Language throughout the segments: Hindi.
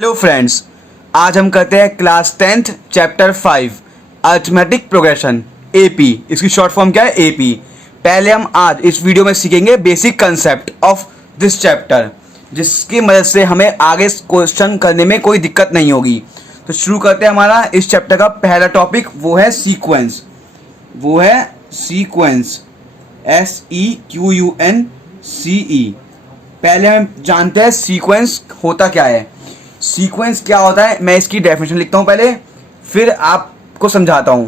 हेलो फ्रेंड्स, आज हम करते हैं class 10th chapter 5 arithmetic progression AP. इसकी शॉर्ट फॉर्म क्या है? एपी। पहले हम आज इस वीडियो में सीखेंगे basic concept of this chapter, जिसकी मदद से हमें आगे क्वेश्चन करने में कोई दिक्कत नहीं होगी। तो शुरू करते हैं। हमारा इस चैप्टर का पहला टॉपिक वो है सीक्वेंस। SEQUNCE। पहले हम जानते हैं सीक्वेंस होता क्या है। सीक्वेंस क्या होता है, मैं इसकी डेफिनेशन लिखता हूं पहले, फिर आपको समझाता हूं।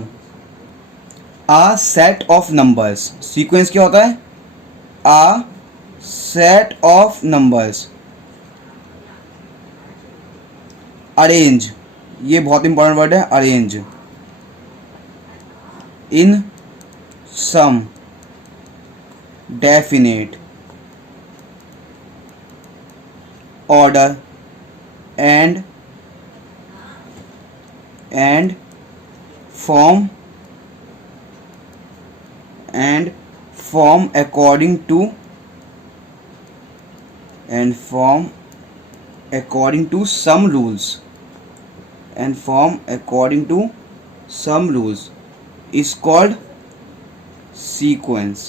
A set of numbers. Sequence क्या होता है? A set of numbers arrange, ये बहुत इंपॉर्टेंट वर्ड है, arrange in some definite order and form according to some rules is called sequence।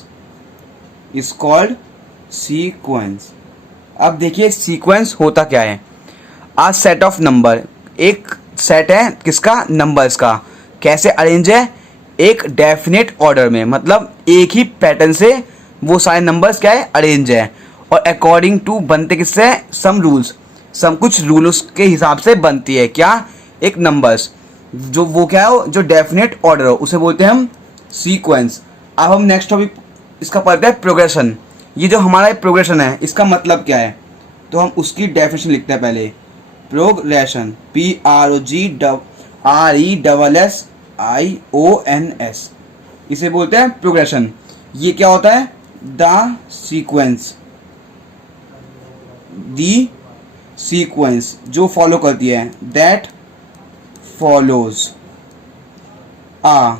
अब देखिए सीक्वेंस होता क्या है। आ सेट ऑफ नंबर, एक सेट है किसका? नंबर्स का। कैसे अरेंज है? एक डेफिनेट ऑर्डर में, मतलब एक ही पैटर्न से वो सारे नंबर्स क्या है? अरेंज है। और अकॉर्डिंग टू बनते किससे? सम रूल्स, कुछ रूल्स के हिसाब से बनती है क्या? एक नंबर्स जो वो क्या हो, जो डेफिनेट ऑर्डर हो, उसे बोलते हैं हम सीक्वेंस। अब हम नेक्स्ट टॉपिक इसका पढ़ते हैं प्रोग्रेशन। ये जो हमारा प्रोग्रेशन है, इसका मतलब क्या है? तो हम उसकी डेफिनेशन लिखते हैं पहले। प्रोग्रेशन, PROGRESSIONS, इसे बोलते हैं प्रोग्रेशन। ये क्या होता है? द सीक्वेंस जो फॉलो करती है, that follows a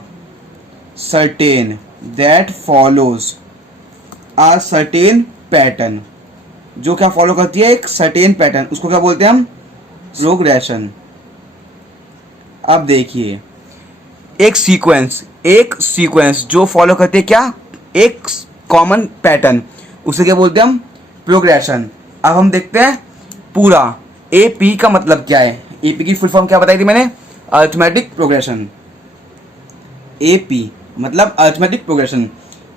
certain pattern, जो क्या फॉलो करती है? एक सर्टेन पैटर्न, उसको क्या बोलते हैं हम? प्रोग्रेशन। अब देखिए, एक सीक्वेंस जो फॉलो करती है क्या? एक कॉमन पैटर्न, उसे क्या बोलते हैं हम? प्रोग्रेशन। अब हम देखते हैं पूरा एपी का मतलब क्या है। एपी की फुल फॉर्म क्या बताई थी मैंने? Arithmetic progression. एपी मतलब अरिथमेटिक प्रोग्रेशन।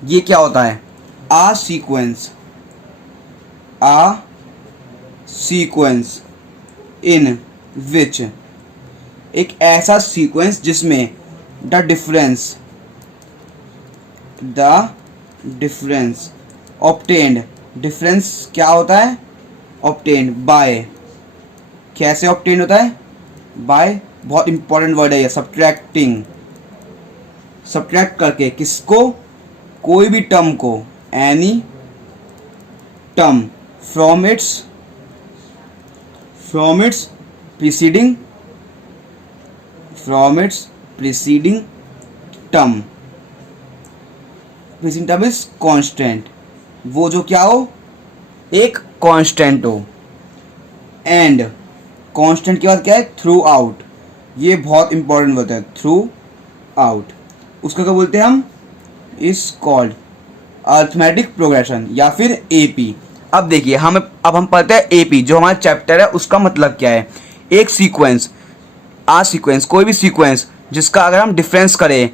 ये क्या होता है? आ सीक्वेंस इन विच, एक ऐसा सीक्वेंस जिसमें द डिफरेंस ऑब्टेन्ड, डिफरेंस क्या होता है? ऑब्टेन्ड बाय, कैसे ऑब्टेन होता है? बाय, बहुत इंपॉर्टेंट वर्ड है ये, सब्ट्रैक्ट करके, किसको? कोई भी टर्म को, any term from its preceding term is constant, वो जो क्या हो? एक कांस्टेंट हो। एंड कांस्टेंट के बाद क्या है? थ्रू आउट, ये बहुत इंपॉर्टेंट होता है, थ्रू आउट। उसका क्या बोलते हैं हम? इज कॉल्ड अरिथमेटिक प्रोग्रेशन या फिर एपी। अब देखिए, अब हम पढ़ते हैं एपी, जो हमारा चैप्टर है, उसका मतलब क्या है। एक सीक्वेंस, कोई भी सीक्वेंस जिसका अगर हम डिफरेंस करें,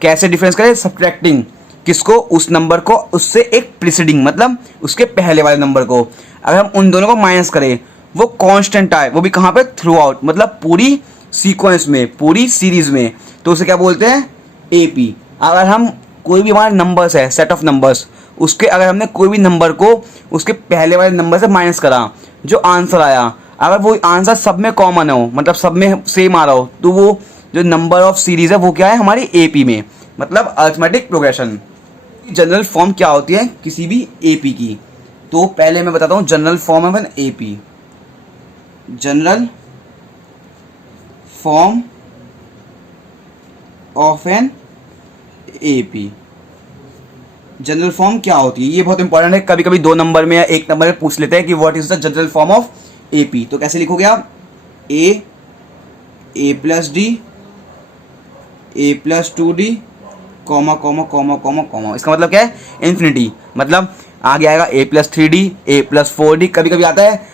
कैसे डिफरेंस करें? सब्ट्रैक्टिंग, किसको? उस नंबर को उससे एक प्रीसीडिंग, मतलब उसके पहले वाले नंबर को। अगर हम उन दोनों को माइनस करें, वो कांस्टेंट आए, वो भी कहाँ पे? थ्रू आउट, मतलब पूरी सीक्वेंस में, पूरी सीरीज में, तो उसे क्या बोलते हैं? एपी। अगर हम कोई भी हमारे नंबर्स है, सेट ऑफ नंबर्स, उसके अगर हमने कोई भी नंबर को उसके पहले वाले नंबर से माइनस करा, जो आंसर आया, अगर वो आंसर सब में कॉमन हो, मतलब सब में सेम आ रहा हो, तो वो जो नंबर ऑफ सीरीज है वो क्या है? हमारी एपी में, मतलब अरिथमेटिक प्रोग्रेशन। जनरल फॉर्म क्या होती है किसी भी एपी की? तो पहले मैं बताता हूँ general form of an AP. General form of an AP, general form क्या होती है, ये बहुत इंपॉर्टेंट है। कभी कभी 2 नंबर में या 1 नंबर में पूछ लेते हैं कि what is the general form of AP. तो कैसे लिखोगे आप? A plus D, A plus 2d, comma comma comma comma comma. इसका मतलब क्या है? इन्फिनिटी। मतलब आगे आएगा ए प्लस 3d, ए प्लस 4d, कभी कभी आता है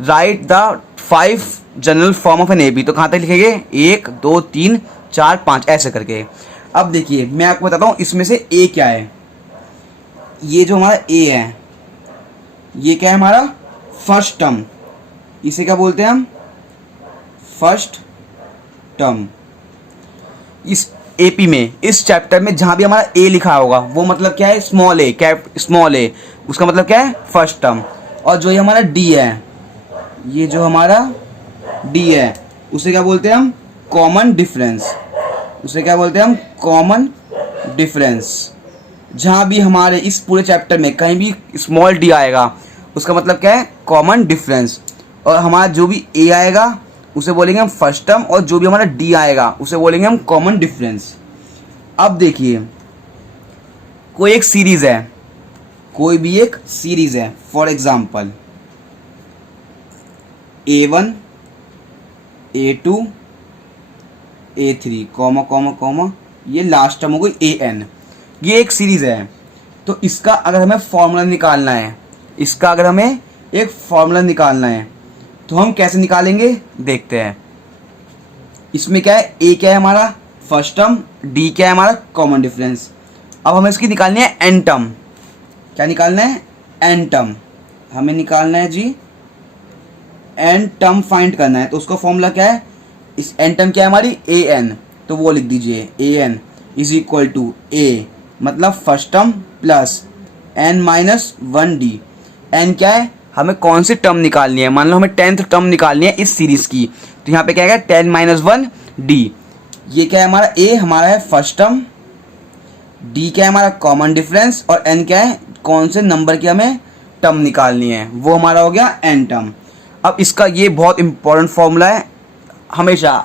write the 5 general form of n a b. तो कहाँ तक लिखेंगे? 1 2 3 4 5 ऐसे करके। अब देखिए मैं आपको बताता हूँ इसमें से ए क्या है। ये जो हमारा ए है ये क्या है? हमारा फर्स्ट टर्म। इसे क्या बोलते हैं हम? First term. इस एपी में, इस चैप्टर में जहां भी हमारा ए लिखा होगा वो मतलब क्या है? स्मॉल ए, कैप स्मॉल ए, उसका मतलब क्या है? First term. और जो ये हमारा डी है, ये जो हमारा डी है उसे क्या बोलते हैं हम? Common difference. उसे क्या बोलते हैं हम? Common difference. जहां भी हमारे इस पूरे चैप्टर में कहीं भी स्मॉल डी आएगा उसका मतलब क्या है? Common difference. और हमारा जो भी ए आएगा उसे बोलेंगे हम फर्स्ट टर्म, और जो भी हमारा डी आएगा उसे बोलेंगे हम कॉमन डिफरेंस। अब देखिए कोई एक सीरीज है, कोई भी एक सीरीज है, for example A1 A2 A3 comma comma comma, ये लास्ट टर्म हो गई AN। ये एक सीरीज है। तो इसका अगर हमें फॉर्मूला निकालना है, इसका अगर हमें एक फॉर्मूला निकालना है तो हम कैसे निकालेंगे देखते हैं। इसमें क्या है? ए क्या है हमारा? First term. डी क्या है हमारा? Common difference. अब हमें इसकी निकालनी है एन टर्म। क्या निकालना है? N term. हमें निकालना है जी एन टर्म फाइंड करना है। तो उसका फॉर्मूला क्या है? इस एन टर्म क्या है हमारी? A n. तो वो लिख दीजिए a n is equal to a मतलब first term plus n minus 1d। N क्या है? हमें कौन सी टर्म निकालनी है? मान लो हमें 10th टर्म निकालनी है इस सीरीज की। तो यहाँ पे क्या है? 10 माइनस 1d। ये क्या है हमारा? ए हमारा है फर्स्ट टर्म, डी क्या है हमारा? कॉमन डिफरेंस, और एन क्या है? कौन से नंबर की हमें टर्म निकालनी है, वो हमारा हो गया एन टर्म। अब इसका ये बहुत इंपॉर्टेंट फॉर्मूला है। हमेशा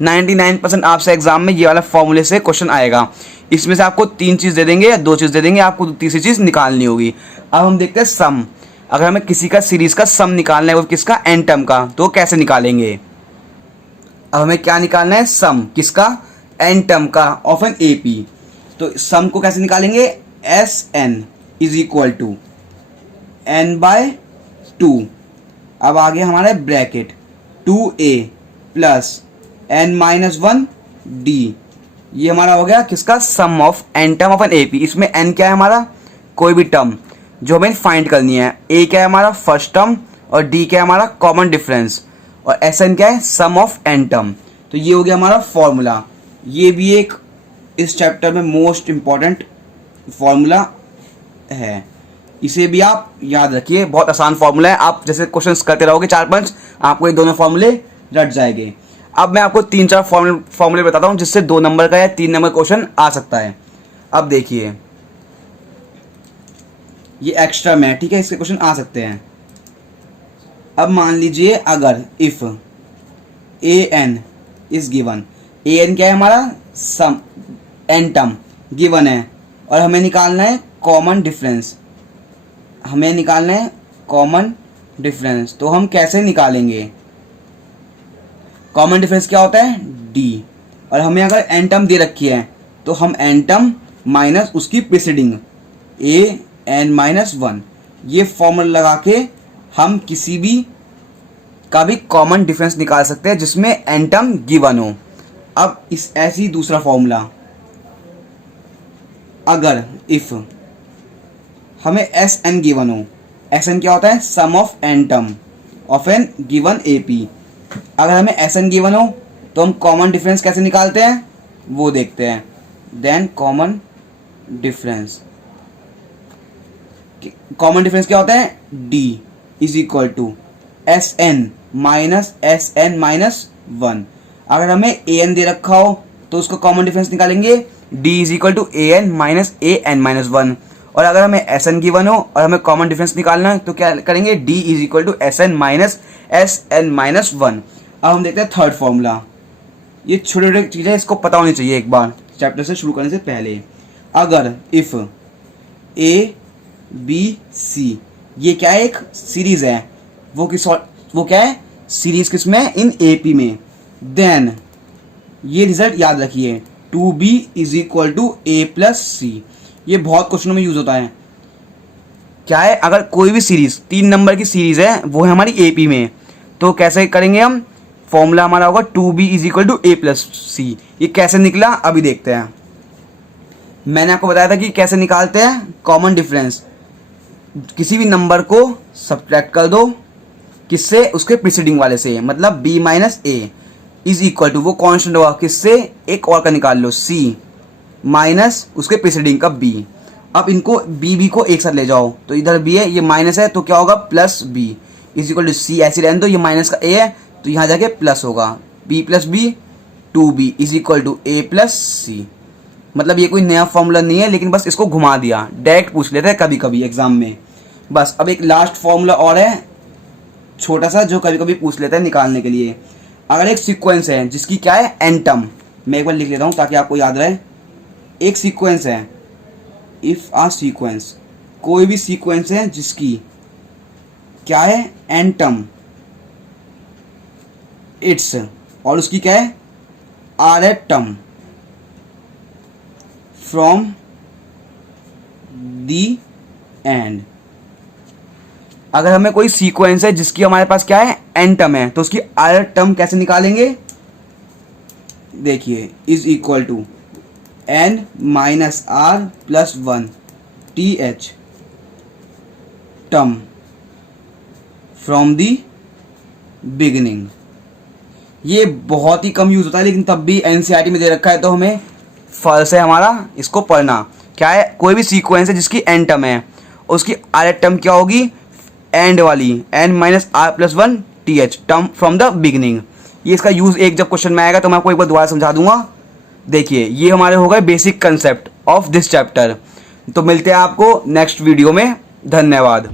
99% आपसे एग्जाम में ये वाला फॉर्मूले से क्वेश्चन आएगा। इसमें से आपको 3 चीज़ दे देंगे या 2 चीज़ दे देंगे, आपको तीसरी चीज़ निकालनी होगी। अब हम देखते हैं सम। अगर हमें किसी का सीरीज का सम निकालना है, वो किसका? एन टर्म का, तो कैसे निकालेंगे? अब हमें क्या निकालना है? सम किसका? एन टर्म का ऑफ एन एपी। तो सम को कैसे निकालेंगे? S n is equal to n by 2। अब आगे हमारा bracket 2a plus n minus 1d। ये हमारा हो गया किसका? Sum of N term of N AP. इसमें एन क्या है हमारा? कोई भी टर्म जो हमें फाइंड करनी है। ए क्या है हमारा? फर्स्ट टर्म, और डी क्या है हमारा? कॉमन डिफरेंस, और एस एन क्या है? Sum of N term. तो ये हो गया हमारा फॉर्मूला। ये भी एक इस चैप्टर में मोस्ट इंपॉर्टेंट फॉर्मूला है, इसे भी आप याद रखिए। बहुत आसान फॉर्मूला है। आप जैसे क्वेश्चंस करते रहोगे 4-5, आपको ये दोनों फॉर्मूले रट जाएंगे। अब मैं आपको 3-4 फॉर्मूले बताता हूँ जिससे 2 नंबर का या 3 नंबर क्वेश्चन आ सकता है। अब देखिए ये एक्स्ट्रा में, ठीक है, इसके क्वेश्चन आ सकते हैं। अब मान लीजिए अगर if a n is given, a n क्या है हमारा? सम एन टर्म गिवन है, और हमें निकालना है कॉमन डिफरेंस। हमें निकालना है कॉमन डिफरेंस। तो हम कैसे निकालेंगे? कॉमन डिफरेंस क्या होता है? डी। और हमें अगर एन टर्म दे रखी है तो हम एन टर्म माइनस उसकी प्रीसीडिंग ए एन माइनस 1, ये फॉर्मूला लगा के हम किसी भी का भी कॉमन डिफरेंस निकाल सकते हैं जिसमें एन टर्म गिवन हो। अब इस ऐसी दूसरा फॉर्मूला, अगर इफ हमें एस एन गिवन हो, एस एन क्या होता है? Sum of N term of N given AP. अगर हमें एस एन गिवन हो तो हम कॉमन डिफरेंस कैसे निकालते हैं वो देखते हैं। Then common difference, common difference क्या होता है? D is equal to s n minus s n minus 1। अगर हमें ए एन दे रखा हो तो उसका कॉमन डिफरेंस निकालेंगे d is equal to a n minus a n minus 1। और अगर हमें एस एन गिवन हो और हमें कॉमन डिफरेंस निकालना है तो क्या करेंगे? D is equal to s n minus s n minus 1। अब हम देखते हैं थर्ड फॉर्मूला। ये छोटे छोटे चीज़ें इसको पता होनी चाहिए एक बार चैप्टर से शुरू करने से पहले। अगर इफ ए बी सी, ये क्या है? एक सीरीज है। वो क्या है? सीरीज किसमें, इन AP में, देन ये रिजल्ट याद रखिए 2B is equal to A plus C। ये बहुत क्वेश्चनों में यूज होता है। क्या है, अगर कोई भी सीरीज 3 नंबर की सीरीज है वो है हमारी AP में, तो कैसे करेंगे हम, फॉर्मूला हमारा होगा 2B is equal to A plus C। ये कैसे निकला अभी देखते हैं। मैंने आपको बताया था कि कैसे निकालते हैं, कॉमन डिफरेंस, किसी भी नंबर को सब्ट्रैक्ट कर दो किससे, उसके प्रीसीडिंग वाले से, मतलब B minus A is equal to, वो कॉन्स्टेंट होगा किससे, एक और का निकाल लो C माइनस उसके प्रीसीडिंग का B। अब इनको B को एक साथ ले जाओ, तो इधर B है, ये माइनस है, तो क्या होगा plus B is equal to C। ऐसे रहने दो, ये माइनस का A है तो यहाँ जाके प्लस होगा, B plus B 2B is equal to A plus C। मतलब ये कोई नया फॉर्मूला नहीं है, लेकिन बस इसको घुमा दिया, डायरेक्ट पूछ लेते हैं कभी कभी एग्जाम में। बस अब एक लास्ट फॉर्मूला और है छोटा सा, जो कभी कभी पूछ लेते हैं निकालने के लिए। अगर एक सीक्वेंस है जिसकी क्या है, एन टर्म, मैं एक बार लिख लेता हूँ ताकि आपको याद रहे। एक सीक्वेंस है, इफ आ सीक्वेंस, कोई भी सीक्वेंस है जिसकी क्या है, एन टर्म, इट्स, और उसकी क्या है, are a term from the end. अगर हमें कोई सीक्वेंस है जिसकी हमारे पास क्या है, एन टर्म है, तो उसकी आर टर्म कैसे निकालेंगे, देखिए is equal to n minus r plus 1 TH term from the beginning. ये बहुत ही कम यूज होता है, लेकिन तब भी NCERT में दे रखा है, तो हमें फर्ज है हमारा इसको पढ़ना। क्या है, कोई भी सीक्वेंस है जिसकी एन टर्म है, उसकी आर टर्म क्या होगी, एंड वाली, n minus r plus 1 TH term from the beginning. ये इसका यूज एक जब क्वेश्चन में आएगा तो मैं आपको एक बार दोबारा समझा दूंगा। देखिए ये हमारे हो गए basic concept of this chapter. तो मिलते हैं आपको नेक्स्ट वीडियो में, धन्यवाद।